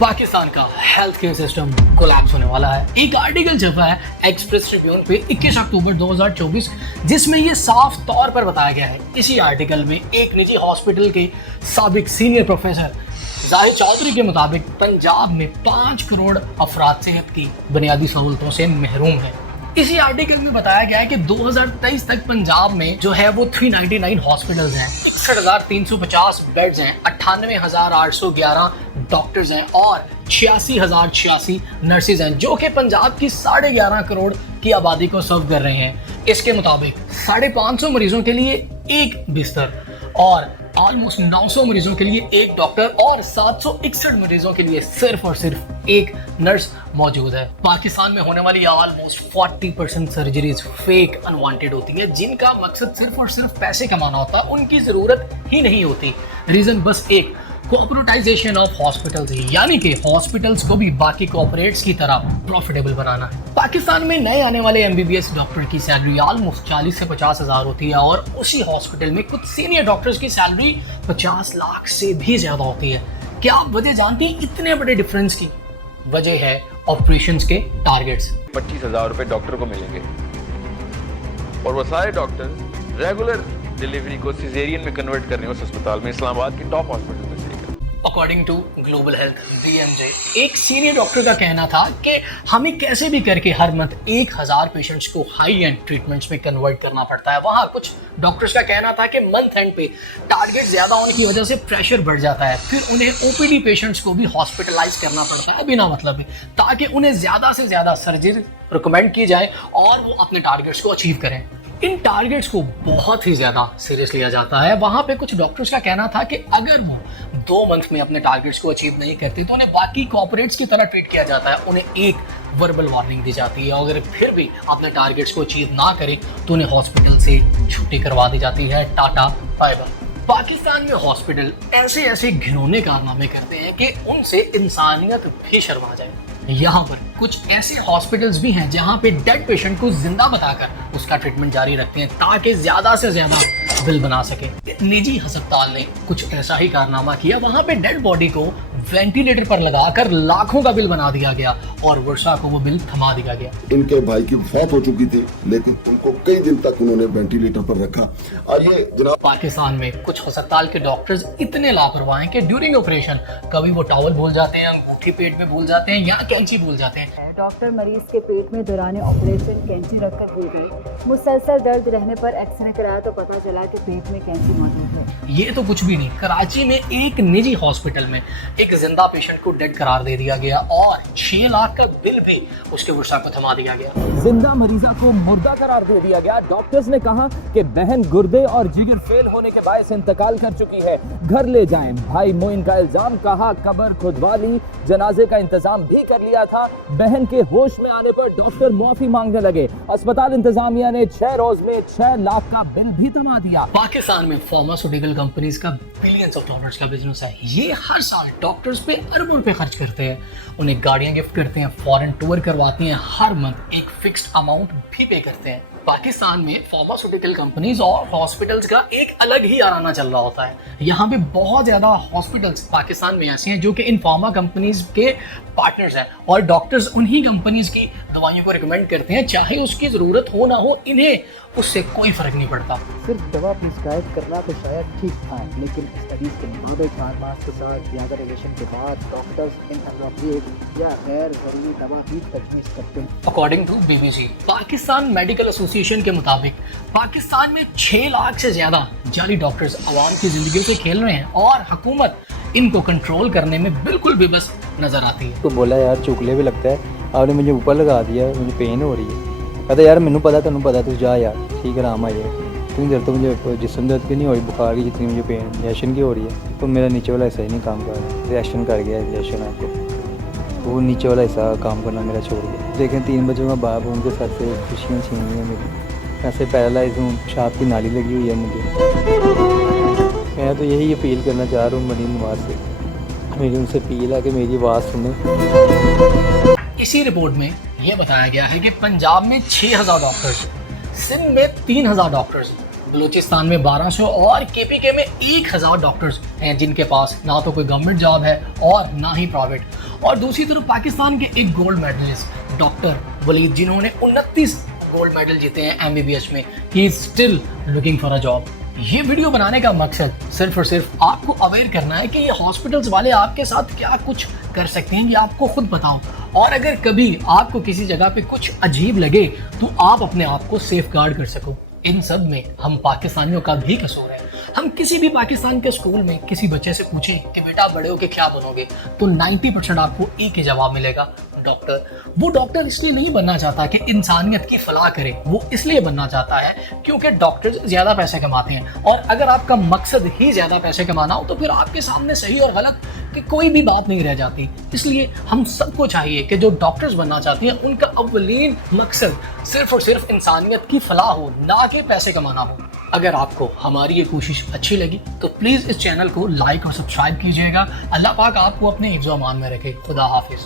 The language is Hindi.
पाकिस्तान का हेल्थ केयर सिस्टम कोलैप्स होने वाला है। एक आर्टिकल छपा है एक्सप्रेस ट्रिब्यून पे 21 अक्टूबर 2024 जिसमें ये साफ तौर पर बताया गया है। इसी आर्टिकल में एक निजी हॉस्पिटल के साबिक सीनियर प्रोफेसर जाहिद चौधरी के मुताबिक पंजाब में 5 करोड़ अफराद सेहत की बुनियादी सहूलतों से महरूम है। इसी आर्टिकल में बताया गया है कि 2023 तक पंजाब में जो है वो 399 हॉस्पिटल्स हैं, 61,350 बेड्स हैं, 98,811 डॉक्टर्स हैं और 86,086 नर्सेज हैं जो कि पंजाब की 11.5 करोड़ की आबादी को सर्व कर रहे हैं। इसके मुताबिक 550 मरीजों के लिए एक बिस्तर और ऑलमोस्ट 900 मरीजों के लिए एक डॉक्टर और 761 मरीजों के लिए सिर्फ और सिर्फ एक नर्स मौजूद है। पाकिस्तान में होने वाली ऑलमोस्ट 40% सर्जरीज फेक अनवांटेड होती है जिनका मकसद सिर्फ और सिर्फ पैसे कमाना होता है, उनकी जरूरत ही नहीं होती। रीजन बस एक, कॉर्पोरेटाइजेशन ऑफ हॉस्पिटल्स, यानी कि हॉस्पिटल्स को भी बाकी कॉर्पोरेट्स की तरह प्रॉफिटेबल बनाना है। पाकिस्तान में नए आने वाले एमबीबीएस डॉक्टर की सैलरी ऑलमोस्ट 40 से 50 हज़ार होती है और उसी हॉस्पिटल में कुछ सीनियर डॉक्टर्स की सैलरी 50 लाख से भी ज्यादा होती है। क्या आप वजह जानती हैं इतने बड़े डिफरेंस की? वजह है ऑपरेशंस के टारगेट्स। 25,000 रुपए डॉक्टर को मिलेंगे और वो सारे डॉक्टर रेगुलर डिलीवरी को सिजेरियन में कन्वर्ट करने उस अस्पताल में, इस्लामाबाद की टॉप हॉस्पिटल में से। According to global health BMJ, एक सीनियर डॉक्टर का कहना था कि हमें कैसे भी करके हर मंथ 1000 पेशेंट्स को हाई एंड ट्रीटमेंट्स में कन्वर्ट करना पड़ता है। वहाँ कुछ डॉक्टर्स का कहना था कि मंथ एंड पे टारगेट ज्यादा होने की वजह से प्रेशर बढ़ जाता है, फिर उन्हें OPD पेशेंट्स को भी हॉस्पिटलाइज करना पड़ता है बिना मतलब ही, ताकि उन्हें ज्यादा से ज्यादा सर्जरी रिकमेंड की जाए और वो अपने टारगेट्स को अचीव करें। इन टारगेट्स को बहुत ही ज्यादा सीरियस लिया जाता है। वहां पे कुछ डॉक्टर्स का कहना था कि अगर वो 2 मंथ में अपने टारगेट्स को अचीव नहीं करते तो उन्हें बाकी कॉर्पोरेट्स की तरह ट्रीट किया जाता है। उन्हें एक वर्बल वार्निंग दी जाती है और अगर फिर भी अपने टारगेट्स को अचीव ना करें तो उन्हें हॉस्पिटल से छुट्टी करवा दी जाती है। Tata bye bye. पाकिस्तान में हॉस्पिटल ऐसे ऐसे घिनौने कारनामे करते हैं कि उनसे इंसानियत भी शर्मा जाए। यहाँ पर कुछ ऐसे हॉस्पिटल्स भी हैं जहाँ पे डेड पेशेंट को जिंदा बताकर उसका ट्रीटमेंट जारी रखते हैं ताकि ज्यादा से ज्यादा बिल बना सके। निजी अस्पताल ने कुछ ऐसा ही कारनामा किया, वहाँ पे डेड बॉडी को वेंटिलेटर पर लगाकर लाखों का बिल बना दिया गया और वर्षा को वो बिल थमा दिया गया। इनके भाई की मौत हो चुकी थी लेकिन उनको कई दिन तक उन्होंने वेंटिलेटर पर रखा। और ये जनाब पाकिस्तान में कुछ अस्पताल के डॉक्टर्स इतने लापरवाह हैं कि ड्यूरिंग ऑपरेशन कभी वो टॉवल भूल जाते हैं, अंगूठी पेट में भूल जाते हैं या कैंची भूल जाते हैं। डॉक्टर मरीज के पेट में दौरान ऑपरेशन कैंची रखकर भूल गए। मुसलसल दर्द रहने पर एक्सरे कराया तो पता चला कि पेट में कैंची मौजूद है। ये तो कुछ भी नहीं, कराची में एक निजी हॉस्पिटल में एक जिंदा पेशेंट को डेड करार दे दिया गया और 6 लाख का बिल भी उसके वर्षा को थमा दिया गया। जिंदा मरीजा को मुर्दा करार दे दिया गया। डॉक्टर्स ने कहा कि बहन गुर्दे और जिगर फेल होने के बायस इंतकाल कर चुकी है, घर ले जाएं। भाई मोइन का इल्जाम, कहा कब्र खुदवा ली, जनाजे का इंतजाम भी कर लिया था। बहन के होश में आने पर डॉक्टर मुआफी मांगने लगे। अस्पताल इंतजामिया ने 6 रोज में 6 लाख का बिल भी थमा दिया। पाकिस्तान में फार्मास्यूटिकल कंपनीज का बिलियंस ऑफ डॉलर्स का बिजनेस है। ये हर साल डॉक्टर्स पे अरबों रुपए खर्च करते हैं, उन्हें गाड़ियां गिफ्ट करते हैं, फॉरेन टूर करवाते हैं, हर मंथ एक फिक्स्ड अमाउंट भी पे करते हैं। पाकिस्तान में फार्मास्यूटिकल कंपनीज और हॉस्पिटल्स का एक अलग ही याराना चल रहा होता है। यहाँ पे बहुत ज्यादा हॉस्पिटल्स पाकिस्तान में ऐसे हैं जो कि इन फार्मा कंपनीज के पार्टनर्स हैं और डॉक्टर्स उन्हीं कंपनीज की दवाइयों को रिकमेंड करते हैं, चाहे उसकी जरूरत हो ना हो, इन्हें उससे कोई फर्क नहीं पड़ता। सिर्फ दवा प्रिस्क्राइब करना तो शायद ठीक था, लेकिन स्टडीज के मुताबिक फार्मास के साथ ज़्यादा रिलेशन के बाद डॉक्टर्स इनअप्रोप्रिएट या गैर जरूरी दवा भी तजवीज़ करते हैं। According to BBC, Pakistan medical association के मुताबिक पाकिस्तान में 6 लाख से ज्यादा जाली डॉक्टर्स आवाम की जिंदगी से खेल रहे हैं और हुकूमत इनको कंट्रोल करने में बिल्कुल बेबस नजर आती है। तो बोला यार चुकले भी लगता है, आपने मुझे ऊपर लगा दिया, मुझे पेन हो रही है। कहता यार मैनू पता, तेनू पता, तू जा यार, ठीक है आराम आइए। इतनी देर तो मुझे जिस्म दर्द की नहीं हो रही, बुखार की जितनी मुझे पेन रिएक्शन की हो रही है। तो मेरा नीचे वाला हिस्सा ही नहीं काम कर रहा, रिएक्शन कर गया रिएक्शन आपको, वो नीचे वाला हिस्सा काम करना मेरा छोड़ गया। देखें 3 बच्चों का बाप, उनके साथ से खुशियाँ छीन ली हैं मेरी। ऐसे पैरालाइज हूँ, पेशाब की नाली लगी हुई है मुझे। मैं तो यही अपील करना चाह रहा हूँ मरीम नवाज से, मेरी उनसे अपील है कि मेरी आवाज़ सुने। इसी रिपोर्ट में यह बताया गया है कि पंजाब में 6000 डॉक्टर्स, सिंध में 3000 डॉक्टर्स, बलूचिस्तान में 1200 और केपीके में 1000 डॉक्टर्स हैं जिनके पास ना तो कोई गवर्नमेंट जॉब है और ना ही प्राइवेट। और दूसरी तरफ पाकिस्तान के एक गोल्ड मेडलिस्ट डॉक्टर वलीद, जिन्होंने 29 गोल्ड मेडल जीते हैं एमबीबीएस में, he is still looking for a job. ये वीडियो बनाने का मकसद सिर्फ और सिर्फ आपको अवेयर करना है कि ये हॉस्पिटल्स वाले आपके साथ क्या कुछ कर सकते हैं, ये आपको खुद बताओ। और अगर कभी आपको किसी जगह पे कुछ अजीब लगे तो आप अपने आप को सेफ गार्ड कर सको। इन सब में हम पाकिस्तानियों का भी कसूर है। हम किसी भी पाकिस्तान के स्कूल में किसी बच्चे से पूछें कि बेटा बड़े होके क्या बनोगे, तो 90% आपको एक ही जवाब मिलेगा, डॉक्टर। वो डॉक्टर इसलिए नहीं बनना चाहता कि इंसानियत की फलाह करे, वो इसलिए बनना चाहता है क्योंकि डॉक्टर्स ज्यादा पैसे कमाते हैं। और अगर आपका मकसद ही ज्यादा पैसे कमाना हो तो फिर आपके सामने सही और गलत की कोई भी बात नहीं रह जाती। इसलिए हम सबको चाहिए कि जो डॉक्टर्स बनना चाहते हैं उनका अव्वलीन मकसद सिर्फ और सिर्फ इंसानियत की फलाह हो, ना कि पैसे कमाना हो। अगर आपको हमारी ये कोशिश अच्छी लगी तो प्लीज़ इस चैनल को लाइक और सब्सक्राइब कीजिएगा। अल्लाह पाक आपको अपने हिफ्ज़-ओ-अमान में रखे। खुदा हाफिज़।